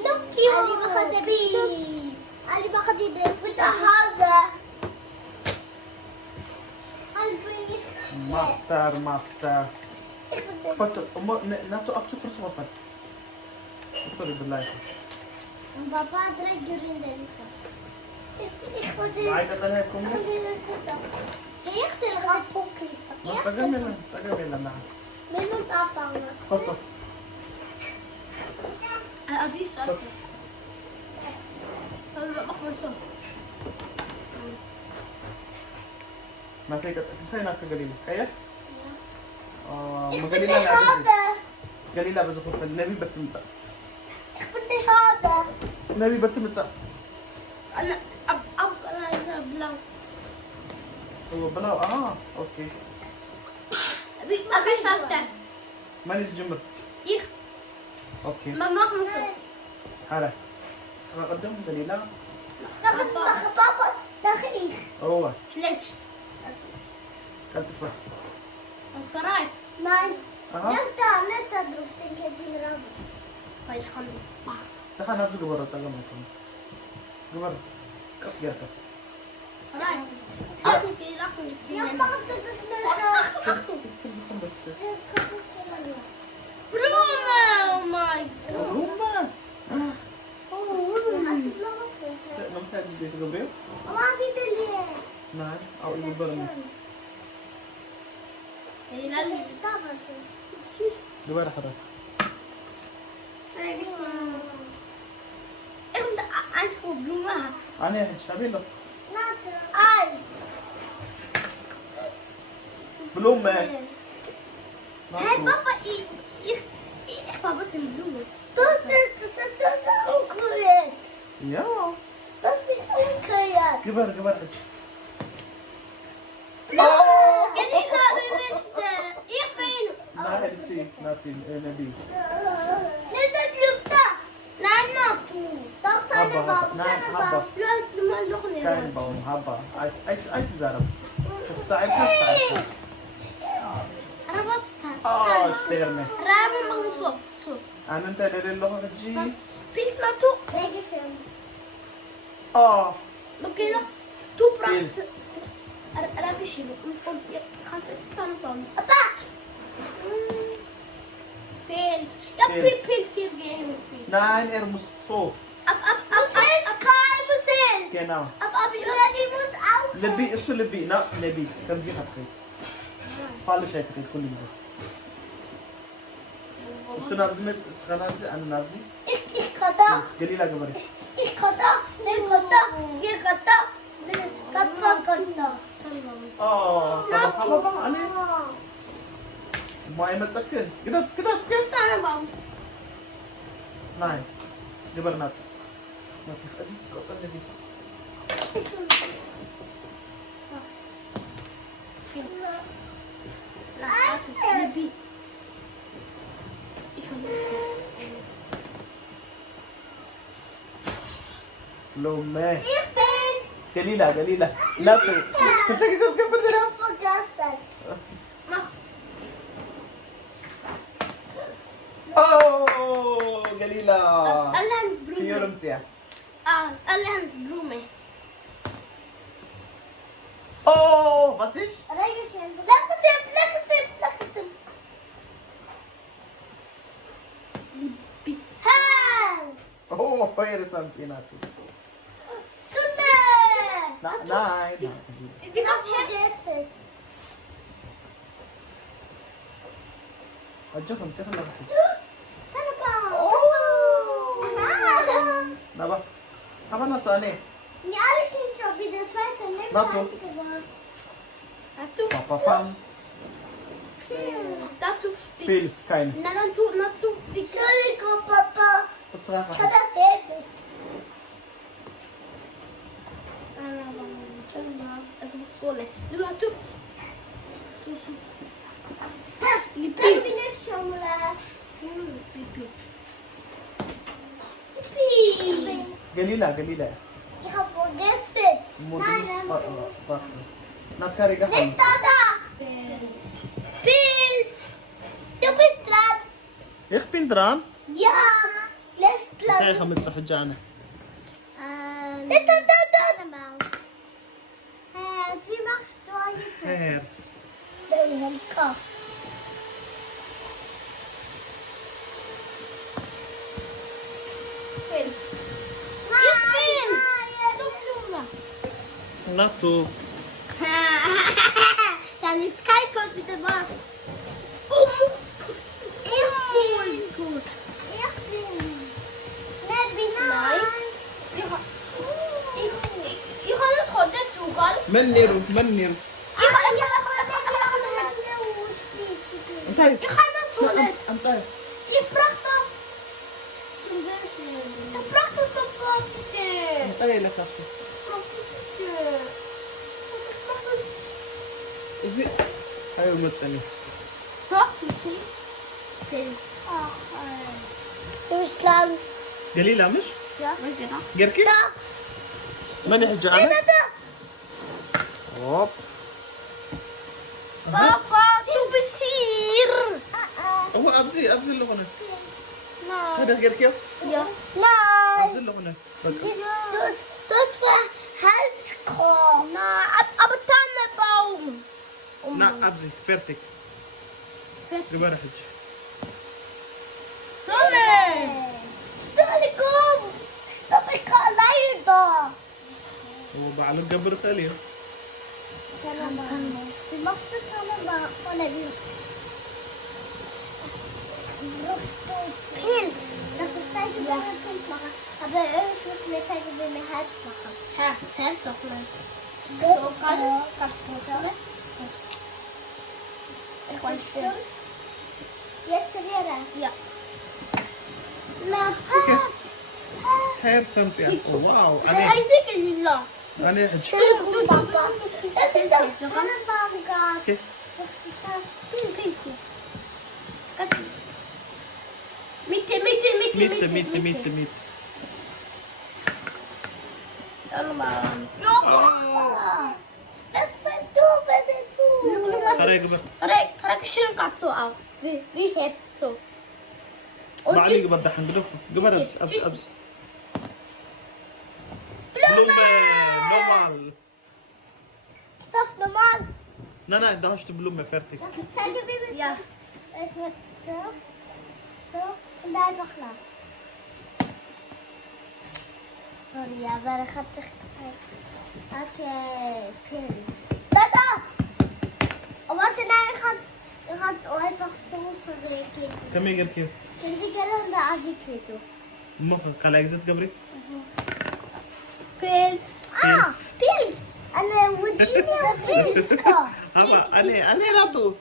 Pinocchio. Ali makadabis. Ali makadidin. With a haza. Ali bringit. ماستر فتو ناتو أكتو كرسو غفت sorry بالله Papa draait during the lisa. معاي قدر هيكم Echt een rapokjes. ما تقميلا نعم Met een afhangen. فتو أبي سؤال. مخلصون. ما فيك هنا قليلة كيف؟ Ik ما ben قليلة de لا handen. قليلة بس أخذ النبي بتمتع Ik ben de handen. النبي بتمتع أنا أنا بلاو. هو بلا أوكي أبي سؤال. مانيش جمر إيه. أوكي ما مخلصون. هلا صغر قدام قليلة Mag papa daglig. هو ليش؟ كانت تفرح القراي. Nee. أها Net dat droef ik het in raam. طيب خلي. دخل نفسه جبرة تسلم عليكم جبرة كف يا كف قراي. أخذ كي أخذ Ja, كي. mag het dus net. بروما. Oh my. روما لم تأتي بيت جبريل Waar zit er weer? نعم أو جبرة يلا. جبرة حرام أنت أنت بروما. أنا شابيلو Ai. بلومة Hey papa, ik papa zijn bloemen. Dat is ook correct. يا Dat is bijzonder correct. جبرة Gelila de lente. Ik ben. لا هلسي ناتي نبي Net dat lucht. Nee, naartoe. Dat zijn de هبا bal. نعم هبا Laat maar nog een كاين even. باوم هبا أي تزارب تساعد Rabat. اشترمي Ramen mag een slok. Zo. أنا أنت اللي تجي Pies naartoe. Kijk eens hem. Oké, nog. Toe Pils. praat. Raad is hier. Ik ga het dan van. Papa. Pils. Ja, Pils. pils hier game. ناين إرمس صوف Museum, Sky Museum. genau Die moest ook. لبي إسو لبي لا لبي كم زي خطي فعل شيء تقول كل زي إسو نابزي سخنابزي أنا نابزي Ik ga dat. بس قليلا قبري Ik ga dat. Ik ga dat. Ik ga dat. Ik ga dat. طب حبا أنا ما يمتسكن كده سكن Tannenboom. ناين جبر نات نات أزيد سكوت النبي Libi. لو ما Ik ben قليلا لا كنت تكسب كبر zo vergassen. أوه قليلا Alleen في bloemen. يوم تيا Alleen bloemen. أوه بسيش Lekker sim. Lekker sim. Lekker sim. Libi. Hey. أوه خير سامتيناتي Sunne. ناين Ik had het. Vergessen. أجوكم تخلى بحج Pannenkoek. Aha. نبا هبا ناتو أني Ja, alles in het je de tweede neemt. Naartoe. Naartoe. بابا بام Naartoe. فيلس كاين Naartoe. Sorry, papa. بس راح Ga dat hebben. Doe naartoe. Ik heb net chocola. قليلا Ik ga vergessen. موديس ناتكاري قحم Ligt dat? Pils. Du bist dran. Ich bin dran Ja. Let's play. هاي خمس حجة Wie machst du jetzt? هيرس ناتو Kan niet kijken wat je er was. Oh mijn god. Echt net binnen. Je gaat het gewoon dit doen, kan? منير منير Je gaat انت Je gaat het zo net. انت Je prachtig. Je prachtig papatje. انت لك اسو زي هاي متسني Toch, misschien? Pils. Rusland. قليلة مش Ja, weet je dat? جركي Da. من حجة هوب Papa, doe plezier. هو ابزي اللي هنا Nee. صدق جركي Ja. Nee. ابزي اللي هنا Dat is voor Helskron. Nee, aber Tannenbaum. لا ابزي فيرتك جبار حجة Sonne. Stel ik om. Stop, ik ga alleen daar. هو بعلم قبر خالي Tannenbaum. Wie machst du Tannenbaum? Oh nee, wie? Pils. Dat is tijd om een pils maken. Aber erst müssen wir zeigen, wie wir Herz machen. Herz doch mal. So kannst du sagen. Ich weiß nicht. Jetzt wieder. Ja. Na, Herz. خير سمتي واو Hij انا is zeker niet lang. انا حجة Schön, papa. Dat is ook Tannenbaum gaan. اسكي Dat is de Pils. Kijk. Mitte. ميت Tannenbaum. Ja. Wat هاي قبر Kijk, schön gaat zo af. Wie heeft zo? بعلي قبر دحين قدفه قبر ابز بلومة نورمال Is dat normaal? لا ده هشت بلومة فيرتك Zeigen wie wir ja. Es wird so. So. Und einfach lang. Sorry, aber ich hab dich gezeigt. Okay, Pils. Da! Oh, warte, nein, ich hab einfach so verdreht. كم يقر كيف Kun je gerne de azikweto? ما قال اكزت قبري Pils. Pils. Pils. En Woodine Pils. هذا انا ناتو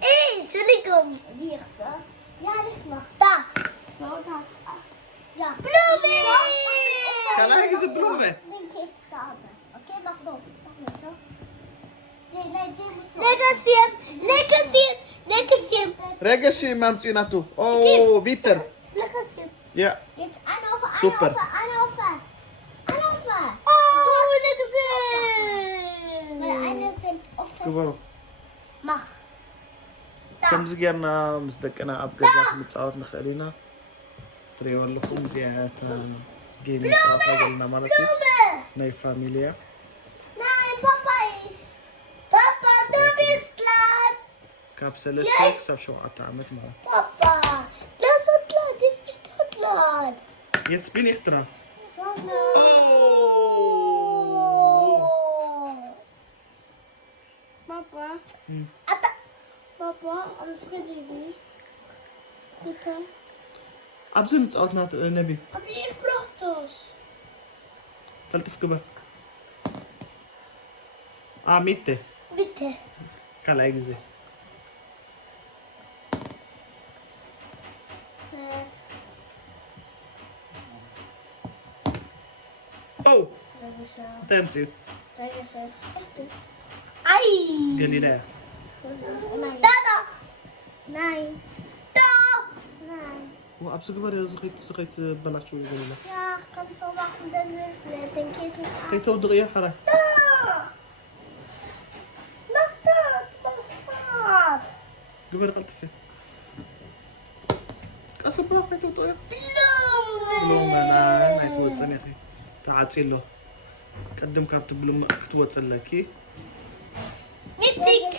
Entschuldigung. Wie ist das? Ja, ich mach da. So, das. Ja. Blumen! قال اكزت بلومة Den Keks haben. Okay, mach so. Mach mit so. Nee, den musst du. Leckerchen. رجشي مامتي ناتو او فيتر Leckerchen. يا Jetzt anrufen, Super. anrufen. Oh, Leckerchen. Weil eine sind offen. قبر Mach. كم زقرنا مصدقنا اب غزا متصاوت نخلينا تريو لكم زيات جيم متصاوت هذا مالتي Blumen. ناي فاميليا Nein, Papa ist. Papa, du bist klar. كابسلة سيف سب شو عطعمت معه Papa, das ist klar. Jetzt bist du klar. Jetzt bin ich dran. Sonne. Papa. Hm. Papa, alles ready. Bitte. أبزم متصاوت نات نبي Aber ich brauch das. قلت في كبر ميتة Bitte. قال اكزي او تمتي Ai. قال لا Da. Nein. Da. Nein. وأبز كبر يا زغيت بلاش شو يقول له Ja, ich kann so machen, dann Würfel. Den Käse ab. هي تو دغيا حرا Da. Mach das. Was war's? كبر قلت فيه قصب روح هي تو Blumen. تعاطيلو قدم كابت بلوم كتوصلكي ميتك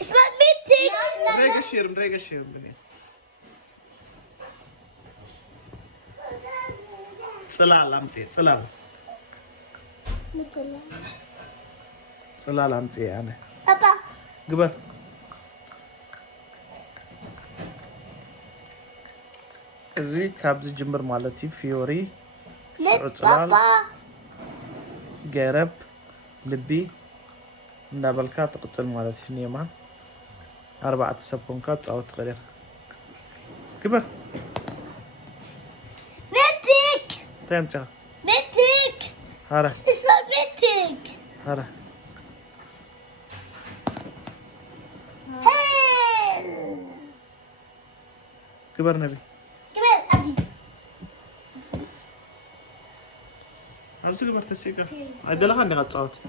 اسمها ميتك ريغا شيرم بني صلال امسي صلال مثل صلال امسي انا بابا قبل ازي كابز جمر مالتي فيوري بابا جرب لبي نابلكا تقتل مالتي نيمان 4 سبونكات او تغير كبر ميتك تمتع ميتك هارا اسمها ميتك هارا كبر نبي كمان أبي عاوز كبر تسيكر عدل غني غتصوت